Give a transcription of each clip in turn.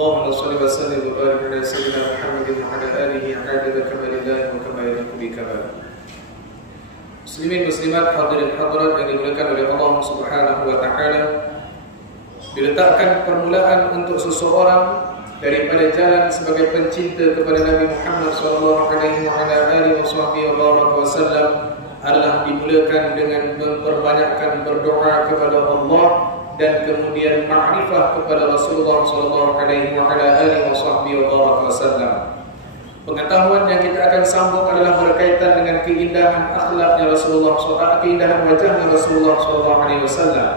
Allahumma shalli wa sallim wa barik ala sayyidina Muhammadin wa ala alihi adada kamalillahi wa kamali kulli kamal. Muslimin muslimat hadirin hadirat yang dimuliakan oleh Allah Subhanahu wa taala, diletakkan permulaan untuk seseorang daripada jalan sebagai pencinta kepada Nabi Muhammad sallallahu alaihi wa ala alihi wasallam adalah dimulakan dengan memperbanyakkan berdoa kepada Allah dan kemudian ma'rifah kepada Rasulullah sallallahu alaihi wa ala alihi wasallam. Pengetahuan yang kita akan sambung adalah berkaitan dengan keindahan akhlaknya Rasulullah SAW, keindahan wajahnya Rasulullah sallallahu alaihi wasallam,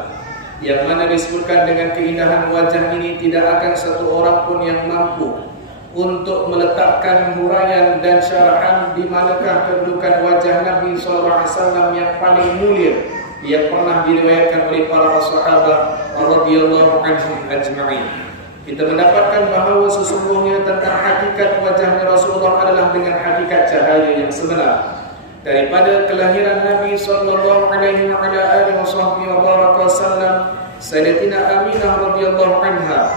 yang mana disebutkan dengan keindahan wajah ini tidak akan satu orang pun yang mampu untuk meletakkan huraian dan syarahan di manakah kedudukan wajah Nabi sallallahu alaihi wasallam yang paling mulia yang pernah diriwayatkan oleh para sahabat radhiyallahu anhum ajma'in. Kita mendapatkan bahawa sesungguhnya tentang hakikat wajahnya Rasulullah adalah dengan hakikat cahaya yang sebenar. Daripada kelahiran Nabi sallallahu alaihi wa ala alihi wasallam, Sayyidatina Aminah radhiyallahu anha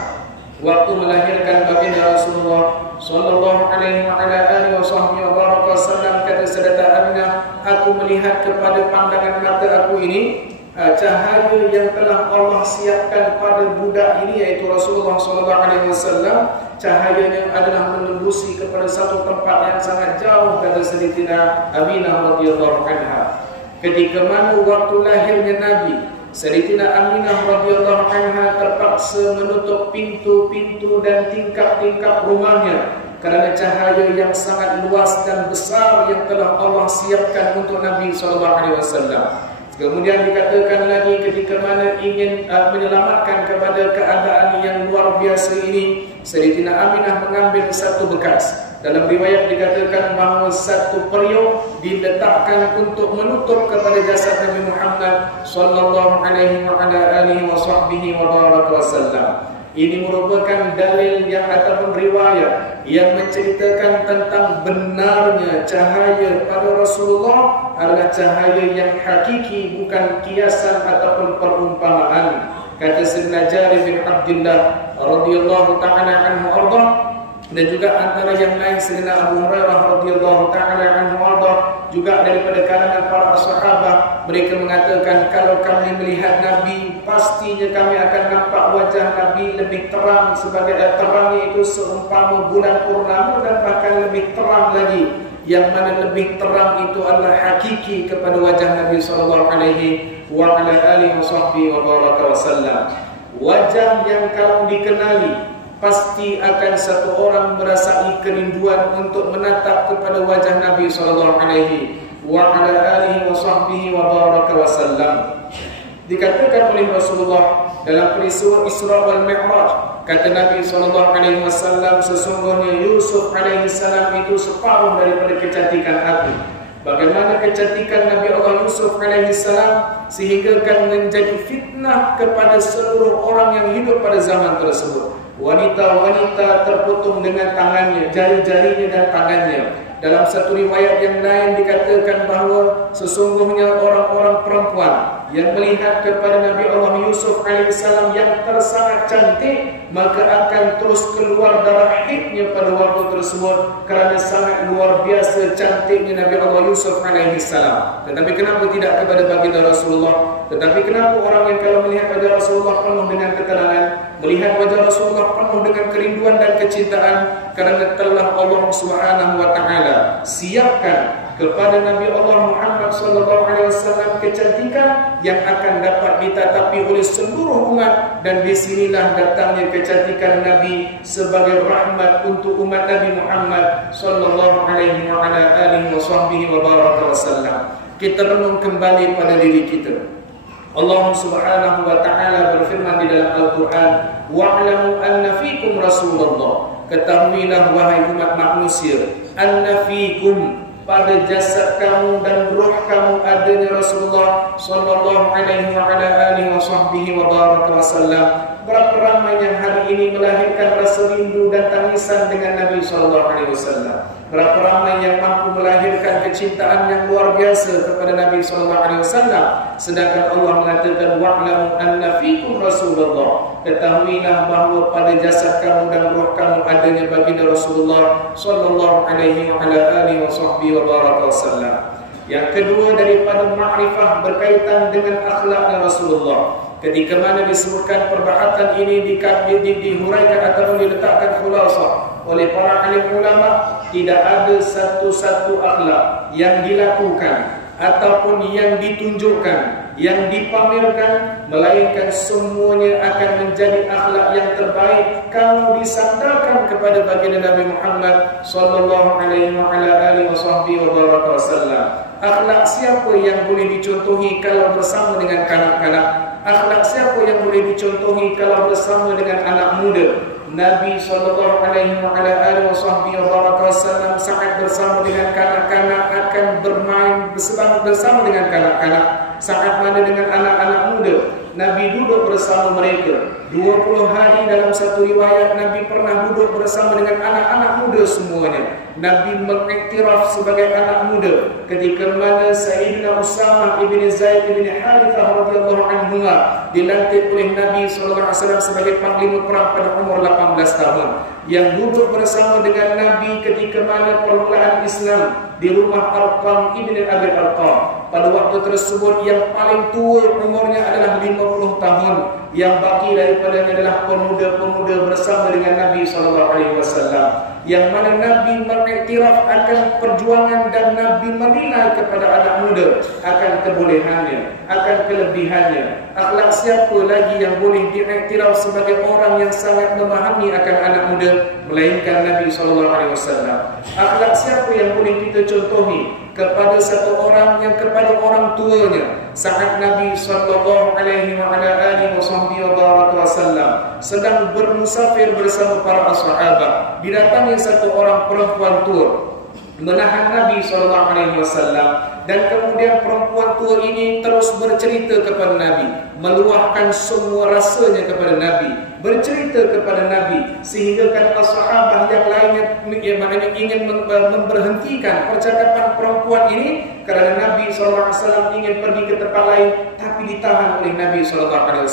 waktu melahirkan baginda Rasulullah sallallahu alaihi wa ala alihi wasallam, kata Sayyidatina Aminah, aku melihat kepada pandangan mata aku ini cahaya yang telah Allah siapkan pada budak ini, yaitu Rasulullah sallallahu alaihi wasallam. Cahayanya adalah menembusi kepada satu tempat yang sangat jauh, kata Sayyidatina Aminah radhiyallahu anha. Ketika mana waktu lahirnya Nabi, Sayyidatina Aminah radhiyallahu anha terpaksa menutup pintu-pintu dan tingkap-tingkap rumahnya kerana cahaya yang sangat luas dan besar yang telah Allah siapkan untuk Nabi sallallahu alaihi wasallam. Kemudian dikatakan lagi ketika mana ingin menyelamatkan kepada keadaan yang luar biasa ini, Sayyidatina Aminah mengambil satu bekas. Dalam riwayat dikatakan bahawa satu periuk diletakkan untuk menutup kepada jasad Nabi Muhammad sallallahu alaihi wa ala alihi wasallam. Ini merupakan dalil yang ataupun riwayat yang menceritakan tentang benarnya cahaya pada Rasulullah adalah cahaya yang hakiki, bukan kiasan ataupun perumpamaan. Kata Sayyidina Jarir bin Abdullah radhiyallahu ta'ala anhu arda, dan juga antara yang lain Sayyidina Abu Hurairah radhiyallahu ta'ala anhu arda, juga daripada kalangan para sahabat, mereka mengatakan kalau kami melihat Nabi, pastinya kami akan nampak wajah Nabi lebih terang, sebagai terangnya itu seumpama bulan purnama, dan bahkan lebih terang lagi, yang mana lebih terang itu adalah hakiki kepada wajah Nabi sallallahu alaihi wa ala alihi wasallam. Wajah yang kalau dikenali, pasti akan satu orang merasai kerinduan untuk menatap kepada wajah Nabi sallallahu alaihi wa ala alihi wasallam. Dikatakan oleh Rasulullah dalam peristiwa Isra wal Mi'raj, kata Nabi sallallahu alaihi wasallam, sesungguhnya Yusuf alaihi salam itu separuh daripada kecantikan aku. Bagaimana kecantikan Nabi Allah Yusuf alaihi salam sehingga kan menjadi fitnah kepada seluruh orang yang hidup pada zaman tersebut. Wanita-wanita terputung dengan tangannya, jari-jarinya dan tangannya. Dalam satu riwayat yang lain dikatakan bahawa sesungguhnya orang-orang perempuan yang melihat kepada Nabi Allah Yusuf alaihissalam yang tersangat cantik, maka akan terus keluar darah haidnya pada waktu tersebut kerana sangat luar biasa cantiknya Nabi Allah Yusuf alaihissalam. Tetapi kenapa tidak kepada baginda Rasulullah? Tetapi kenapa orang yang kalau melihat wajah Rasulullah penuh dengan ketenangan, melihat wajah Rasulullah penuh dengan kerinduan dan kecintaan, kerana telah Allah Subhanahu wa taala siapkan kepada Nabi Allah Muhammad sallallahu alaihi wasallam kecantikan yang akan dapat ditatapi oleh seluruh umat, dan disinilah datangnya kecantikan Nabi sebagai rahmat untuk umat Nabi Muhammad sallallahu alaihi wa ala alihi wasallam. Kita renung kembali pada diri kita. Allah Subhanahu wa taala berfirman di dalam Al-Qur'an, wa'lamu anna fikum Rasulullah. Ketahuilah wahai umat manusia, anna fikum, pada jasad kamu dan roh kamu adanya Rasulullah sallallahu alaihi wa ala alihi wa sahbihi wa baraka wasallam. Berapa ramai yang hari ini melahirkan rasa rindu dan tangisan dengan Nabi sallallahu alaihi wasallam. Berapa ramai yang mampu melahirkan kecintaan yang luar biasa kepada Nabi sallallahu alaihi wasallam, sedangkan Allah mengatakan wa'lamu anna fikum Rasulullah. Ketahuilah bahawa pada jasad kamu dan roh kamu adanya baginda Rasulullah sallallahu alaihi wa ala alihi wa sahbihi wa baraka wasallam. Yang kedua daripada ma'rifah berkaitan dengan akhlaknya Rasulullah. Ketika mana disebutkan perbahasan ini dihuraikan atau diletakkan khulasah oleh para alim ulama, tidak ada satu-satu akhlak yang dilakukan ataupun yang ditunjukkan, yang dipamerkan, melainkan semuanya akan menjadi akhlak yang terbaik kalau disandarkan kepada baginda Nabi Muhammad sallallahu alaihi wa ala alihi wasallam. Akhlak siapa yang boleh dicontohi kalau bersama dengan kanak-kanak? Akhlak siapa yang boleh dicontohi kalau bersama dengan anak muda? Nabi sallallahu alaihi wa ala alihi wasallam saat bersama dengan kanak-kanak akan bermain bersama dengan kanak-kanak. Saat mana dengan anak-anak muda, Nabi duduk bersama mereka. 20 hari dalam satu riwayat Nabi pernah duduk bersama dengan anak-anak muda semuanya. Nabi mengiktiraf sebagai anak muda ketika mana Sayyidina Usamah ibn Zaid ibn Harithah radhiyallahu anhu dilantik oleh Nabi sallallahu alaihi wasallam sebagai panglima perang pada umur 18 tahun, yang duduk bersama dengan Nabi ketika mana permulaan Islam di rumah Arqam ibn Abi Arqam. Pada waktu tersebut yang paling tua umurnya adalah 50 tahun, yang baki daripadanya adalah pemuda-pemuda bersama dengan Nabi sallallahu alaihi wasallam, yang mana Nabi mengiktiraf akan perjuangan dan Nabi menilai kepada anak muda akan kebolehannya, akan kelebihannya. Akhlak siapa lagi yang boleh diiktiraf sebagai orang yang sangat memahami akan anak muda melainkan Nabi sallallahu alaihi wasallam? Akhlak siapa yang boleh kita contohi kepada satu orang yang kepada orang tuanya? Saat Nabi sallallahu alaihi wa ala alihi wasallam sedang bermusafir bersama para sahabat, didatangi satu orang perempuan tua menahan Nabi sallallahu alaihi wasallam, dan kemudian perempuan tua ini terus bercerita kepada Nabi, meluahkan semua rasanya kepada Nabi, bercerita kepada Nabi, sehingga kan sahabat yang lainnya maknanya ingin memberhentikan percakapan perempuan ini kerana Nabi SAW ingin pergi ke tempat lain, tapi ditahan oleh Nabi SAW.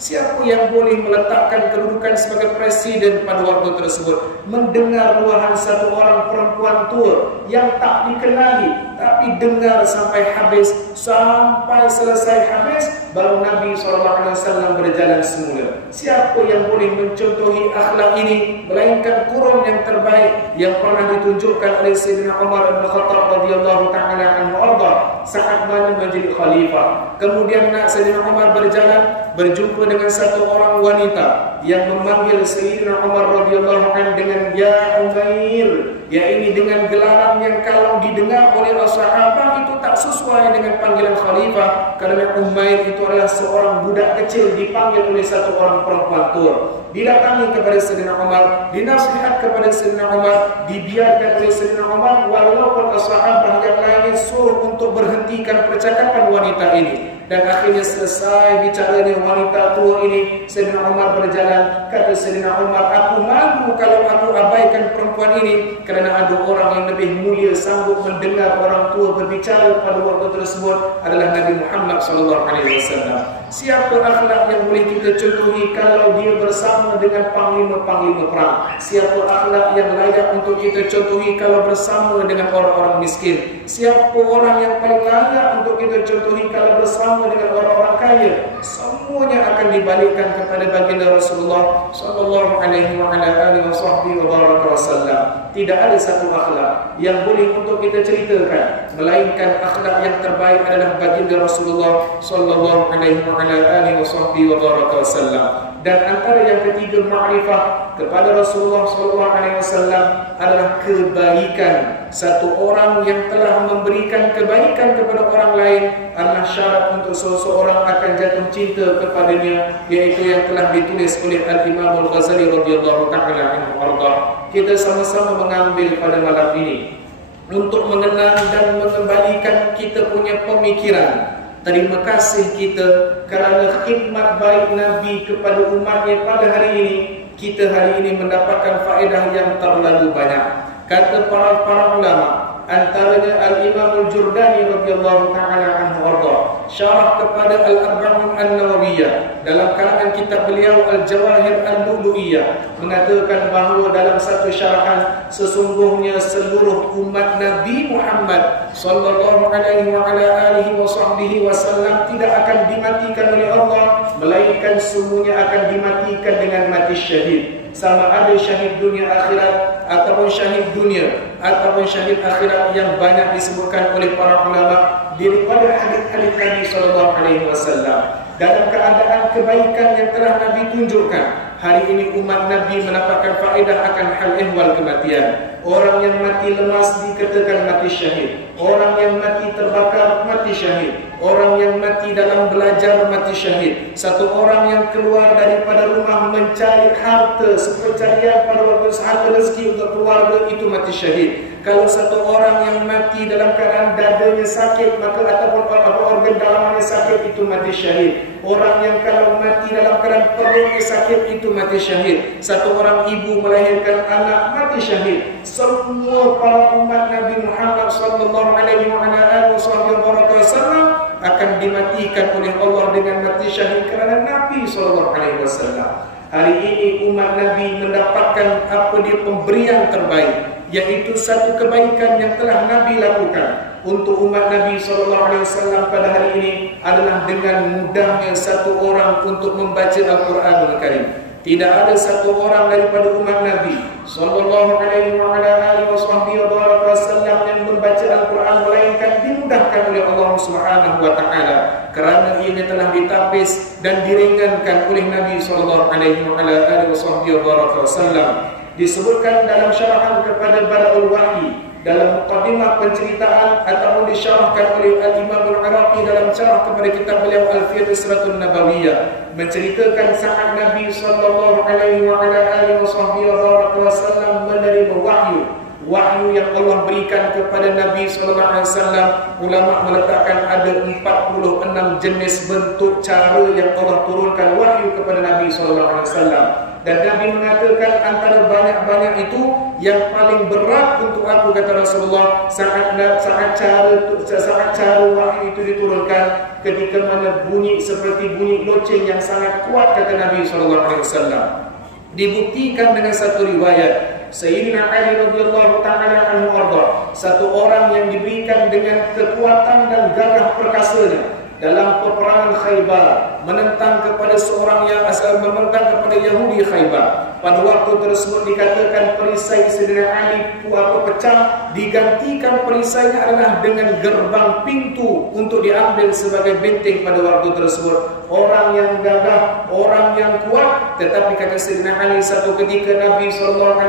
Siapa yang boleh meletakkan kedudukan sebagai presiden pada waktu tersebut mendengar luahan satu orang perempuan tua yang tak dikenali, tapi dengar sampai habis, sampai selesai habis, baru Nabi SAW berjalan semula. Siapa yang boleh mencontohi akhlak ini melainkan kurun yang terbaik yang pernah ditunjukkan oleh Sayyidina Umar bin Khattab radhiyallahu ta'ala anhu arda saat mana menjadi khalifah. Kemudian Sayyidina Umar berjalan berjumpa dengan satu orang wanita yang memanggil Sayyidina Umar radhiyallahu anhu dengan ya Umair, yaitu dengan gelaran yang kalau didengar oleh sahabat itu tak sesuai dengan panggilan khalifah, kerana Umair itu adalah seorang budak kecil dipanggil oleh satu orang perempuan tua. Didatangi kepada Sayyidina Umar, dinasihat kepada Sayyidina Umar, dibiarkan oleh Sayyidina Umar walaupun sahabat yang lain suruh untuk berhentikan percakapan wanita ini. Dan akhirnya selesai bicaranya wanita tua ini, Sayyidina Umar berjalan. Kata Sayyidina Umar, aku malu kalau aku abaikan perempuan ini, kerana ada orang yang lebih mulia sanggup mendengar orang tua berbicara pada waktu tersebut adalah Nabi Muhammad SAW. Siapa akhlak yang boleh kita contohi kalau dia bersama dengan panglima-panglima perang? Siapa akhlak yang layak untuk kita contohi kalau bersama dengan orang-orang miskin? Siapa orang yang paling layak untuk kita contohi kalau bersama dengan orang-orang kaya? Semuanya akan dibalikkan kepada baginda Rasulullah sallallahu alaihi wa ala alihi wasallam. Tidak ada satu akhlak yang boleh untuk kita ceritakan melainkan akhlak yang terbaik adalah baginda Rasulullah sallallahu alaihi wa ala alihi wasallam. Dan antara yang ketiga ma'rifah kepada Rasulullah sallallahu alaihi wasallam adalah kebaikan. Satu orang yang telah memberikan kebaikan kepada orang lain adalah syarat untuk seseorang akan jatuh cinta kepadanya, yaitu yang telah ditulis oleh Al-Imam Al-Ghazali radhiyallahu ta'ala anhu arda. Kita sama-sama mengambil pada malam ini untuk mengenang dan mengembalikan kita punya pemikiran. Terima kasih kita kerana khidmat baik Nabi kepada umatnya pada hari ini. Kita hari ini mendapatkan faedah yang terlalu banyak. Kata para ulama, antaranya Al-Imam Al-Jurdani radhiyallahu ta'ala anhu warda, syarah kepada Al-Arba'un An-Nawawiyah, dalam kalangan kitab beliau Al-Jawahir Al-Lu'lu'iyah, mengatakan bahawa dalam satu syarahan, sesungguhnya seluruh umat Nabi Muhammad sallallahu alaihi wa ala alihi wa sahbihi wasallam tidak akan dimatikan oleh Allah, melainkan semuanya akan dimatikan dengan mati syahid. Sama ada syahid dunia akhirat ataupun syahid dunia ataupun syahid akhirat yang banyak disebutkan oleh para ulama daripada hadis-hadis Nabi sallallahu alaihi wasallam. Dalam keadaan kebaikan yang telah Nabi tunjukkan, hari ini umat Nabi mendapatkan faedah akan hal ehwal kematian. Orang yang mati lemas dikatakan mati syahid. Orang yang mati terbakar mati syahid. Orang yang mati dalam belajar mati syahid. Satu orang yang keluar daripada rumah mencari harta, sepencarian pada waktu harta rezeki untuk keluarga, itu mati syahid. Kalau satu orang yang mati dalam keadaan dadanya sakit, maka ataupun organ dalamannya sakit, itu mati syahid. Orang yang kalau mati dalam keadaan perutnya sakit, itu mati syahid. Satu orang ibu melahirkan anak, mati syahid. Semua para umat Nabi Muhammad sallallahu alaihi wasallam akan dimatikan oleh Allah dengan mati syahid kerana Nabi sallallahu alaihi wasallam. Hari ini umat Nabi mendapatkan apa dia pemberian terbaik, yaitu satu kebaikan yang telah Nabi lakukan untuk umat Nabi SAW pada hari ini adalah dengan mudahnya satu orang untuk membaca Al-Quranul Karim. Tidak ada satu orang daripada umat Nabi SAW yang membaca Al-Quran melainkan dimudahkan oleh Allah Subhanahu wa Ta'ala, kerana ianya telah ditapis dan diringankan oleh Nabi SAW. Disebutkan dalam syarahan kepada Bada'ul Wahyi, dalam muqaddimah penceritaan ataupun disyarahkan oleh Al-Imam Al-Iraqi dalam syarah kepada kitab beliau Al-Fiqh Nabawiyah, menceritakan saat Nabi sallallahu alaihi wasallam menerima wahyu yang Allah berikan kepada Nabi sallallahu alaihi wasallam. Ulama meletakkan ada 46 jenis bentuk cara yang Allah turunkan wahyu kepada Nabi sallallahu alaihi wasallam. Dan Nabi mengatakan antara banyak-banyak itu yang paling berat untuk aku, kata Rasulullah, saat cara wahyu itu diturunkan, ketika mana bunyi seperti bunyi loceng yang sangat kuat, kata Nabi SAW. Dibuktikan dengan satu riwayat, Sayyidina Ali radhiyallahu ta'ala anhu arda, satu orang yang diberikan dengan kekuatan dan gagah perkasanya dalam peperangan Khaybar, menentang kepada seorang yang menentang kepada Yahudi Khaybar. Pada waktu tersebut dikatakan perisai Sayyidina Ali pecah, digantikan perisainya adalah dengan gerbang pintu untuk diambil sebagai benteng pada waktu tersebut. Orang yang gagah, orang yang kuat. Tetapi kata Sayyidina Ali, satu ketika Nabi SAW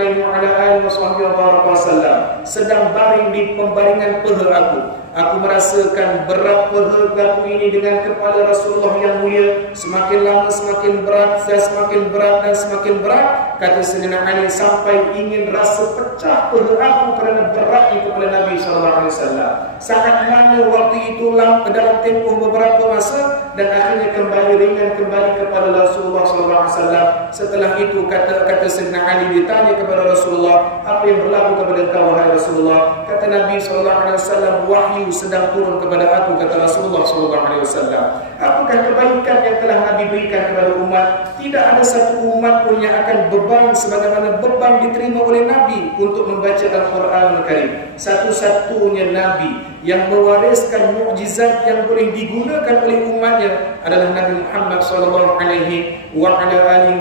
sedang baring di pembaringan peha aku merasakan berat peha aku ini dengan kepala Rasulullah yang mulia. Semakin lama semakin berat, saya semakin berat dan semakin berat. Kata Sayyidina Ali, sampai ingin rasa pecah peha aku kerana beratnya kepala Nabi SAW. Sangat mana waktu itu dalam tempoh beberapa masa, dan akhirnya kembali ringan kembali kepada Rasulullah SAW. Setelah itu kata Sayyidina Ali ditanya kepada Rasulullah, apa yang berlaku kepada engkau wahai Rasulullah? Kata Nabi SAW, wahyu sedang turun kepada aku, kata Rasulullah SAW. Apakah kebaikan yang telah Nabi berikan kepada umat? Tidak ada satu umat pun yang akan beban sebagaimana beban diterima oleh Nabi untuk membaca Al-Quran Al-Karim. Satu-satunya Nabi yang mewariskan mukjizat yang boleh digunakan oleh umatnya adalah Nabi Muhammad sallallahu alaihi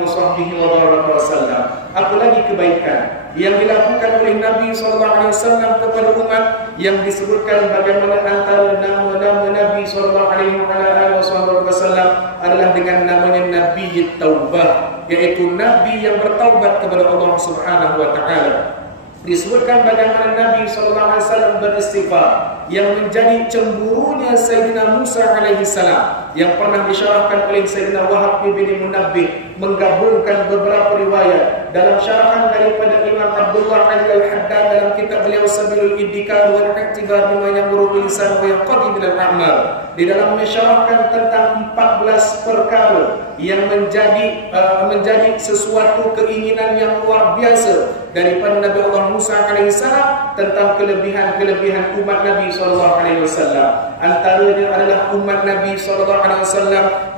wasallam. Apalagi kebaikan yang dilakukan oleh Nabi sallallahu alaihi wasallam kepada umat, yang disebutkan bagaimana antara nama-nama Nabi sallallahu alaihi wasallam adalah dengan namanya Nabi Taubah, yaitu Nabi yang bertaubat kepada Allah Subhanahu wa Ta'ala. Disebutkan bagaimana Nabi SAW beristighfar yang menjadi cemburunya Sayyidina Musa alaihissalam, yang pernah disyarahkan oleh Sayyidina Wahab bin Munabbih, menggabungkan beberapa riwayat dalam syarahan daripada Imam Abdullah Ali Al-Haddad dalam kitab beliau Sabilul Iddikar wal I'tibar bima yamuru bil lisan wa yaqdi bil amal, di dalam mensyarahkan tentang 14 perkara yang menjadi sesuatu keinginan yang luar biasa daripada Nabi Allah Musa alaihissalam tentang kelebihan umat Nabi SAW. Antaranya adalah umat Nabi SAW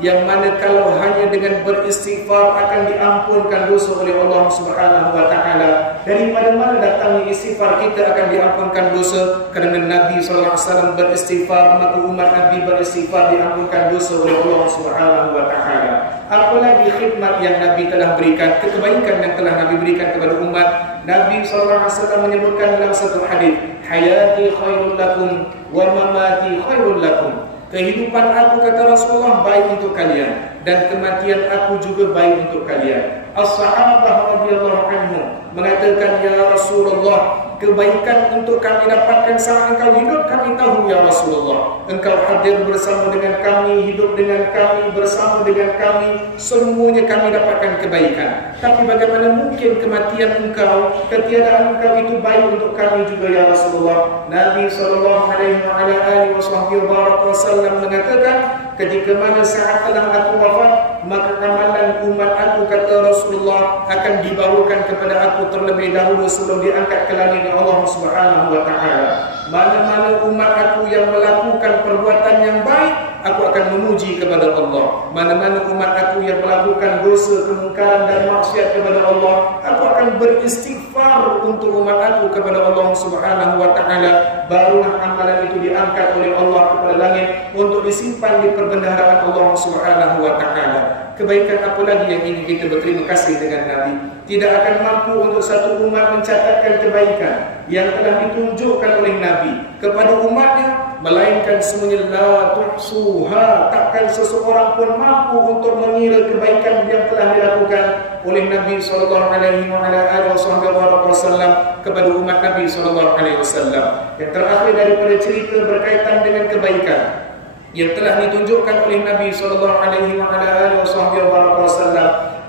yang mana kalau hanya dengan beristighfar akan diampunkan dosa oleh Allah Subhanahu wa taala. Daripada mana datangnya istighfar kita akan diampunkan dosa? Kerana Nabi SAW beristighfar, maka umat Nabi beristighfar diampunkan dosa oleh Allah Subhanahu wa taala. Apalagi khidmat yang Nabi telah berikan, kebaikan yang telah Nabi berikan kepada umat. Nabi SAW menyebutkan dalam satu hadis, hayati khairul lakum wa mamati khairul lakum. Kehidupan aku, kata Rasulullah, baik untuk kalian, dan kematian aku juga baik untuk kalian. As-sahabah radhiyallahu anhum mengatakan, ya Rasulullah, kebaikan untuk kami dapatkan saat engkau hidup kami tahu ya Rasulullah. Engkau hadir bersama dengan kami, hidup dengan kami, bersama dengan kami, semuanya kami dapatkan kebaikan. Tapi bagaimana mungkin kematian engkau, ketiadaan engkau itu baik untuk kami juga ya Rasulullah? Nabi SAW mengatakan, ketika mana saat telah aku wafat, maka amalan umat aku, kata Rasulullah, akan dibawakan kepada aku terlebih dahulu sebelum diangkat ke langit Allah Subhanahu wa taala. Mana-mana umat aku yang melakukan perbuatan yang baik, aku akan memuji kepada Allah. Mana-mana umat aku yang melakukan dosa, kemungkaran dan maksiat kepada Allah, aku akan beristighfar untuk umat aku kepada Allah Subhanahu wa taala. Barulah amalan itu diangkat oleh Allah kepada langit untuk disimpan di perbendaharaan Allah Subhanahu wa taala. Kebaikan apa lagi yang ingin kita berterima kasih dengan Nabi? Tidak akan mampu untuk satu umat mencatatkan kebaikan yang telah ditunjukkan oleh Nabi kepada umatnya, melainkan semuanya la tuhsuha. Takkan seseorang pun mampu untuk mengira kebaikan yang telah dilakukan oleh Nabi SAW kepada umat Nabi SAW. Yang terakhir daripada cerita berkaitan dengan kebaikan yang telah ditunjukkan oleh Nabi SAW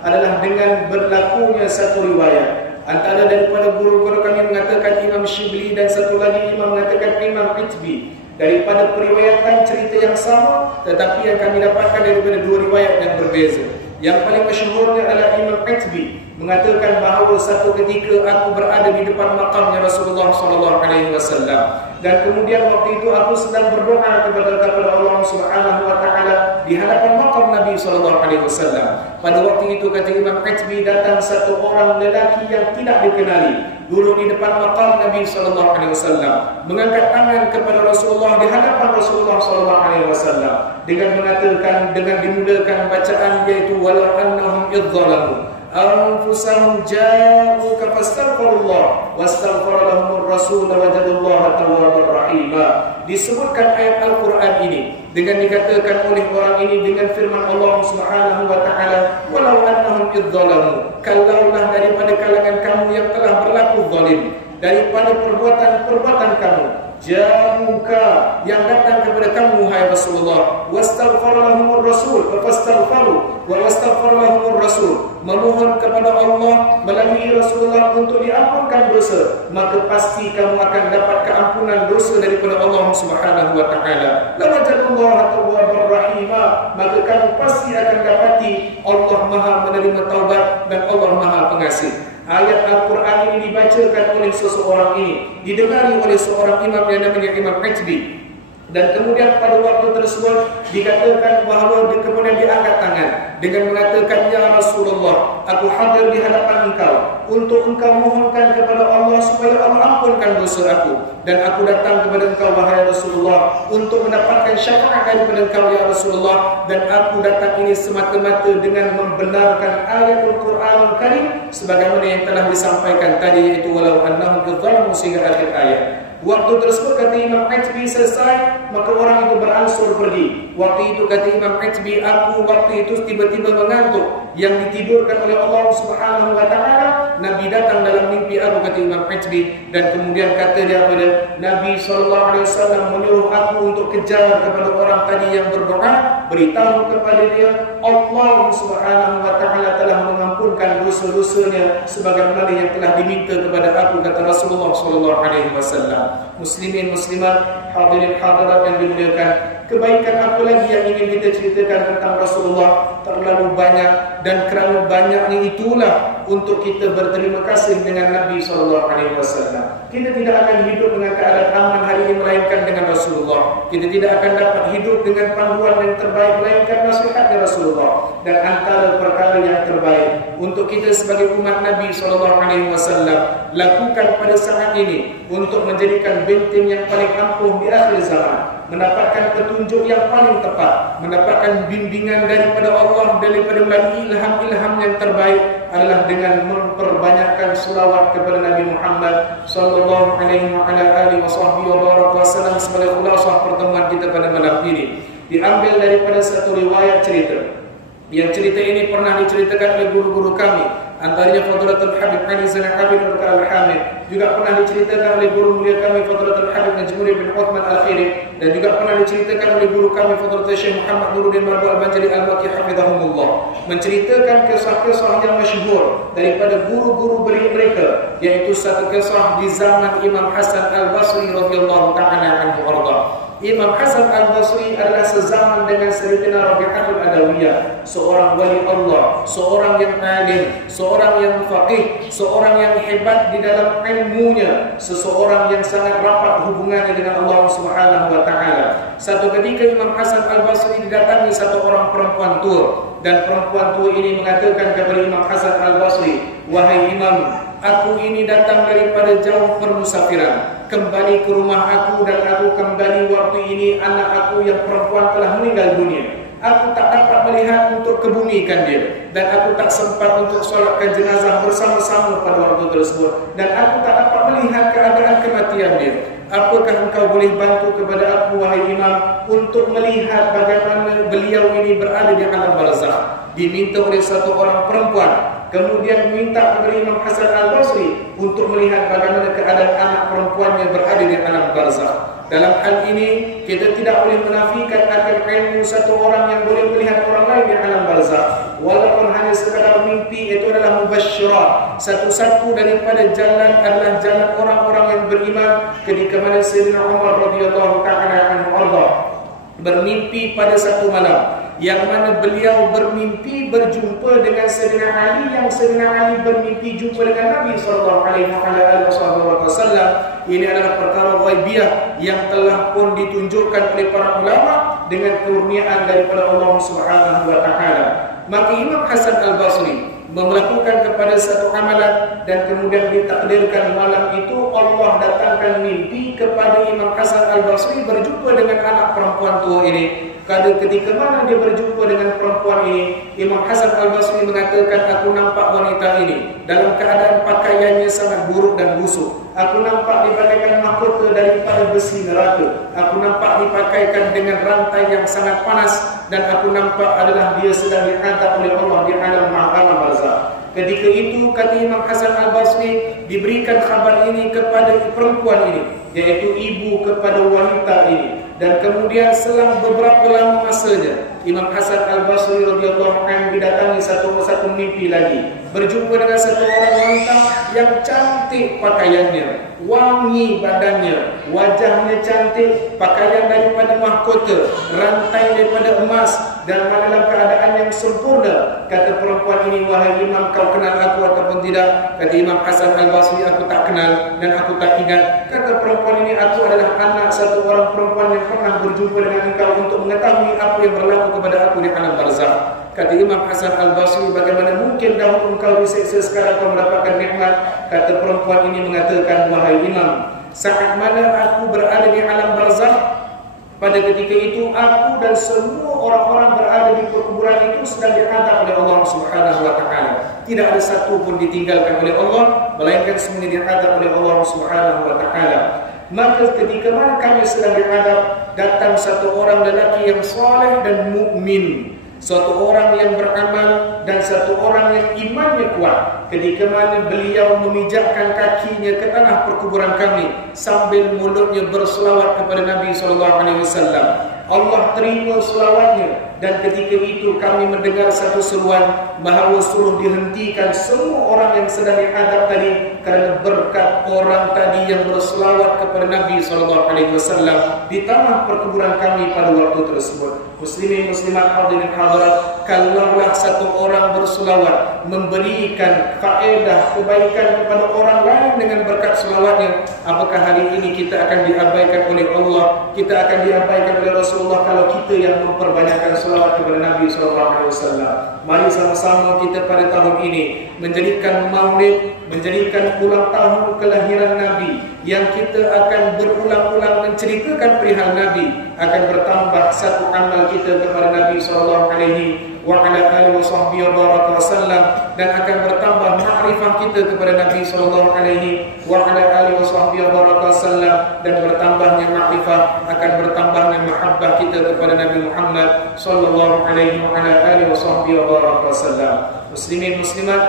adalah dengan berlakunya satu riwayat. Antara daripada guru-guru kami mengatakan Imam Shibli, dan satu lagi imam mengatakan Imam Itbi, daripada periwayatan cerita yang sama, tetapi yang kami dapatkan daripada dua riwayat yang berbeza. Yang paling masyhurnya adalah Imam Itbi mengatakan bahawa satu ketika aku berada di depan makamnya Rasulullah SAW, dan kemudian waktu itu aku sedang berdoa kepada Allah Subhanahu wa taala di hadapan makam Nabi SAW. Pada waktu itu, kata Imam Itbi, datang satu orang lelaki yang tidak dikenali, duduk di depan makam Nabi SAW, mengangkat tangan kepada Rasulullah di hadapan Rasulullah SAW dengan mengatakan, dengan dimulakan bacaan, yaitu walau annahum idzalamu anfusahum ja'uka fastaghfirullah wastaghfara lahumur rasul wajadallaha tawwabar rahima. Disebutkan ayat Al-Quran ini dengan dikatakan oleh orang ini dengan firman Allah Subhanahu wa taala, walau annahum idzalamu, kalaulah daripada kalangan kamu yang telah berlaku zalim, daripada perbuatan kamu, ja'uka, yang datang kepada kamu wahai Rasulullah, wastaghfara lahumur rasul fastaghfaru wa wastaghfara lahumur rasul, memohon kepada Allah melalui Rasulullah untuk diampunkan dosa, maka pasti kamu akan dapat keampunan dosa daripada Allah Subhanahu wa taala. Lawajadullaha tawwabar rahima, maka kamu pasti akan dapati Allah Maha menerima taubat dan Allah Maha pengasih. Ayat Al-Quran ini dibacakan oleh seseorang ini, didengari oleh seorang imam yang namanya Imam Itbi. Dan kemudian pada waktu tersebut dikatakan bahawa kemudian diangkat tangan dengan mengatakan, ya Rasulullah, aku hadir di hadapan engkau untuk engkau mohonkan kepada Allah supaya Allah ampunkan dosa aku, dan aku datang kepada engkau wahai Rasulullah untuk mendapatkan syafaat daripada engkau ya Rasulullah, dan aku datang ini semata-mata dengan membenarkan ayat Al-Quran Karim sebagaimana yang telah disampaikan tadi, yaitu walau annahum idzalamu, sehingga akhir ayat. Waktu tersebut kata Imam Ajbi selesai, maka orang itu berangsur pergi. Waktu itu kata Imam Ajbi, aku waktu itu tiba-tiba mengantuk, yang ditidurkan oleh Allah Subhanahu wa taala. Nabi datang dalam mimpi aku, kata Imam Ajbi, dan kemudian kata dia pada Nabi SAW menyuruh aku untuk kejar kepada orang tadi yang berdoa, beritahu kepada dia Allah Subhanahu wa taala telah mengampunkan dosa-dosanya sebagaimana yang telah diminta kepada aku, kata Rasulullah SAW. Muslimin muslimat, hadirin hadirat yang dimuliakan, kebaikan apa lagi yang ingin kita ceritakan tentang Rasulullah? Terlalu banyak, dan kerana banyaknya itulah untuk kita berterima kasih dengan Nabi SAW. Kita tidak akan hidup dengan keadaan aman hari ini melainkan dengan Rasulullah. Kita tidak akan dapat hidup dengan panduan yang terbaik melainkan nasihatnya Rasulullah. Dan antara perkara yang terbaik untuk kita sebagai umat Nabi SAW lakukan pada saat ini untuk menjadikan benteng yang paling ampuh di akhir zaman, mendapatkan petunjuk yang paling tepat, mendapatkan bimbingan daripada Allah, daripada melalui ilham-ilham yang terbaik adalah dengan memperbanyakkan selawat kepada Nabi Muhammad sallallahu alaihi wasallam sebagai khulasah pertemuan kita pada malam ini. Diambil daripada satu riwayat cerita. Yang cerita ini pernah diceritakan oleh guru-guru kami, antaranya Fadlatul Habib Ali Zainal Abidin Al-Hamid, juga pernah diceritakan oleh guru mulia kami Fadlatul Habib Najmuri bin Uthman Al-Khiri, dan juga pernah diceritakan oleh guru kami Fadlatul Syekh Muhammad Nuruddin Mardu Al-Banjari Al-Maki hafizahumullah, menceritakan kisah-kisah yang masyhur daripada guru-guru beri mereka, yaitu satu kisah di zaman Imam Hasan Al-Basri radhiyallahu ta'ala anhu arda. Imam Hasan Al-Basri adalah sezaman dengan Sayyidina Rabi'atul Adawiyah, seorang wali Allah, seorang yang alim, seorang yang faqih, seorang yang hebat di dalam ilmunya, seseorang yang sangat rapat hubungannya dengan Allah Subhanahu wa taala. Satu ketika Imam Hasan Al-Basri didatangi satu orang perempuan tua, dan perempuan tua ini mengatakan kepada Imam Hasan Al-Basri, "Wahai Imam, aku ini datang daripada jauh permusafiran, kembali ke rumah aku, dan aku kembali waktu ini anak aku yang perempuan telah meninggal dunia. Aku tak dapat melihat untuk kebumikan dia, dan aku tak sempat untuk solatkan jenazah bersama-sama pada waktu tersebut, dan aku tak dapat melihat keadaan kematian dia. Apakah engkau boleh bantu kepada aku, wahai Imam, untuk melihat bagaimana beliau ini berada di alam barzakh?" Diminta oleh satu orang perempuan, kemudian minta kepada Imam Hasan Al-Basri untuk melihat bagaimana keadaan anak perempuannya berada di alam barzakh. Dalam hal ini, kita tidak boleh menafikan akan ilmu satu orang yang boleh melihat orang lain di alam barzakh, walaupun hanya sekadar mimpi. Itu adalah mubasyirat. Satu-satu daripada jalan adalah jalan orang-orang yang beriman. Ketika mana Sayyidina Umar radhiyallahu ta'ala anhu arda bermimpi pada satu malam, yang mana beliau bermimpi berjumpa dengan Sayyidina Ali, yang Sayyidina Ali bermimpi jumpa dengan Nabi SAW. Ini adalah perkara ghaibiyah yang telah pun ditunjukkan oleh para ulama dengan kurniaan daripada Allah Subhanahu wa taala. Maka Imam Hasan Al-Basri melakukan kepada satu amalan, dan kemudian ditakdirkan malam itu Allah datangkan mimpi kepada Imam Hasan Al-Basri berjumpa dengan anak perempuan tua ini. Ketika mana dia berjumpa dengan perempuan ini, Imam Hasan Al-Basri mengatakan, "Aku nampak wanita ini dalam keadaan pakaiannya sangat buruk dan busuk. Aku nampak dipakaikan mahkota daripada besi neraka. Aku nampak dipakaikan dengan rantai yang sangat panas, dan aku nampak adalah dia sedang diangkat oleh Allah di alam barzakh." Ketika itu, kata Imam Hasan Al-Basri, diberikan khabar ini kepada perempuan ini, yaitu ibu kepada wanita ini. Dan kemudian selang beberapa lama masanya, Imam Hasan Al-Basri radhiyallahu anhu didatangi satu mimpi lagi, berjumpa dengan satu orang wanita yang cantik pakaiannya, wangi badannya, wajahnya cantik, pakaian daripada mahkota, rantai daripada emas, dan dalam keadaan yang sempurna. Kata perempuan ini, "Wahai Imam, kau kenal aku ataupun tidak?" Kata Imam Hasan Al-Basri, "Aku tak kenal dan aku tak ingat." Kata perempuan ini, "Aku adalah anak satu orang perempuan yang pernah berjumpa dengan engkau untuk mengetahui apa yang berlaku kepada aku di alam barzakh." Kata Imam Hasan Al-Basri, "Bagaimana mungkin dahulu engkau diseksa, sekarang kau mendapatkan nikmat?" Kata perempuan ini mengatakan, "Wahai Imam, saat mana aku berada di alam barzakh, pada ketika itu aku dan semua orang-orang berada di perkuburan itu sedang diadab oleh Allah Subhanahu wa taala. Tidak ada satu pun ditinggalkan oleh Allah, melainkan semuanya diadab oleh Allah Subhanahu wa taala. Maka ketika mana kami sedang beradab, datang satu orang lelaki yang saleh dan mukmin, satu orang yang beramal dan satu orang yang imannya kuat. Ketika mana beliau memijakkan kakinya ke tanah perkuburan kami sambil mulutnya berselawat kepada Nabi SAW, Allah terima selawatnya. Dan ketika itu kami mendengar satu seruan bahawa suruh dihentikan semua orang yang sedang diadab tadi, kerana berkat orang tadi yang berselawat kepada Nabi SAW di tanah perkuburan kami pada waktu tersebut. Muslimin muslimat hadirin hadirat, kalaulah satu orang berselawat memberikan faedah kebaikan kepada orang lain dengan berkat selawatnya, apakah hari ini kita akan diabaikan oleh Allah, kita akan diabaikan oleh Rasulullah kalau kita yang memperbanyakkan selawat kepada Nabi SAW? Mari sama-sama kita pada tahun ini menjadikan maulid, menjadikan ulang tahun kelahiran Nabi, yang kita akan berulang-ulang menceritakan perihal Nabi, akan bertambah satu amal kita kepada Nabi SAW dan akan bertambah makrifah kita kepada Nabi SAW dan bertambahnya makrifah, akan bertambahnya mahabbah kita kepada Nabi Muhammad SAW. Muslimin muslimat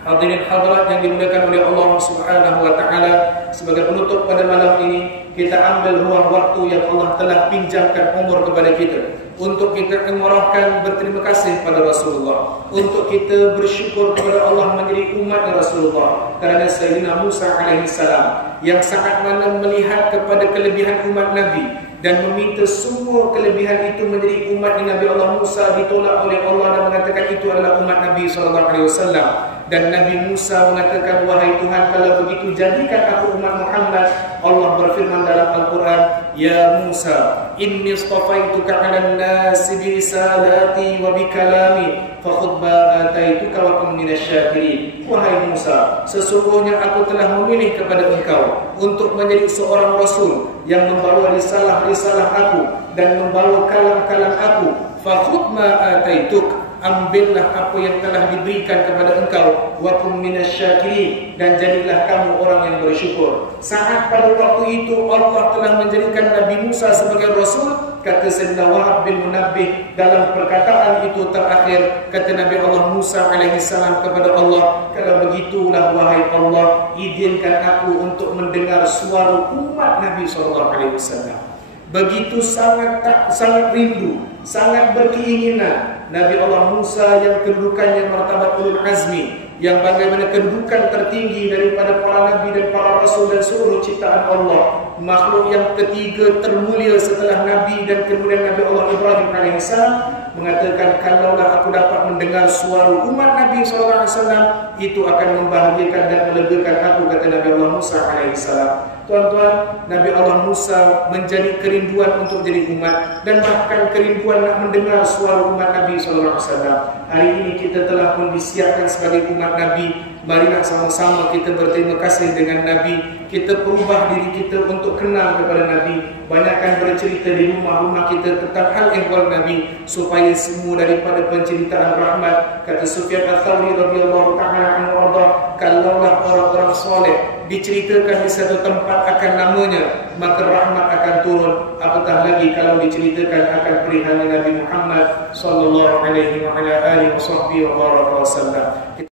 hadirin hadirat yang dimuliakan oleh Allah Subhanahu wa taala, sebagai penutup pada malam ini, kita ambil ruang waktu yang Allah telah pinjamkan umur kepada kita untuk kita mengucapkan berterima kasih pada Rasulullah, untuk kita bersyukur kepada Allah menjadi umat Rasulullah, kerana Sayyidina Musa alaihissalam yang sangat mana melihat kepada kelebihan umat Nabi dan meminta semua kelebihan itu menjadi umat Nabi Allah Musa, ditolak oleh Allah dan mengatakan itu adalah umat Nabi SAW. Dan Nabi Musa mengatakan, wahai Tuhan, kalau begitu jadikan aku umat Muhammad. Allah berfirman dalam Al-Quran, ya Musa, inni istafaituka 'alan nasi bi risalati wa bi kalami fakhudh ma ataituka wa kun minasyakirin. Wahai Musa, sesungguhnya aku telah memilih kepada engkau untuk menjadi seorang rasul yang membawa risalah-risalah aku dan membawa kalam-kalam aku. Fakhudh ma ataituk, ambillah apa yang telah diberikan kepada engkau, wa kum minasyakirin, dan jadilah kamu orang yang bersyukur. Saat pada waktu itu Allah telah menjadikan Nabi Musa sebagai rasul, kata Sayyidina Wahab bin Munabbih dalam perkataan itu terakhir, kata Nabi Allah Musa alaihissalam kepada Allah, kalau begitulah wahai Allah, izinkan aku untuk mendengar suara umat Nabi SAW. Begitu sangat rindu, sangat berkeinginan Nabi Allah Musa yang kedudukannya martabat ulul azmi, yang bagaimana kedudukan tertinggi daripada para nabi dan para rasul dan seluruh ciptaan Allah, makhluk yang ketiga termulia setelah Nabi dan kemudian Nabi Allah Ibrahim alaihissalam, mengatakan, kalaulah aku dapat mendengar suara umat Nabi SAW, itu akan membahagiakan dan melegakan aku, kata Nabi Allah Musa alaihissalam. Tuan-tuan, Nabi Allah Musa menjadi kerinduan untuk jadi umat, dan bahkan kerinduan nak mendengar suara umat Nabi SAW. Hari ini kita telah pun disiapkan sebagai umat Nabi. Mari nak sama-sama kita berterima kasih dengan Nabi. Kita perubah diri kita untuk kenal kepada Nabi. Banyakkan bercerita di rumah-rumah kita tentang hal ehwal Nabi, supaya semua daripada penceritaan rahmat, kata Sufyan Ats-Tsauri radhiyallahu ta'ala anhu arda, kalaulah orang-orang soleh diceritakan di satu tempat akan namanya, maka rahmat akan turun. Apatah lagi kalau diceritakan akan perihal Nabi Muhammad sallallahu alaihi wa ala alihi wasallam.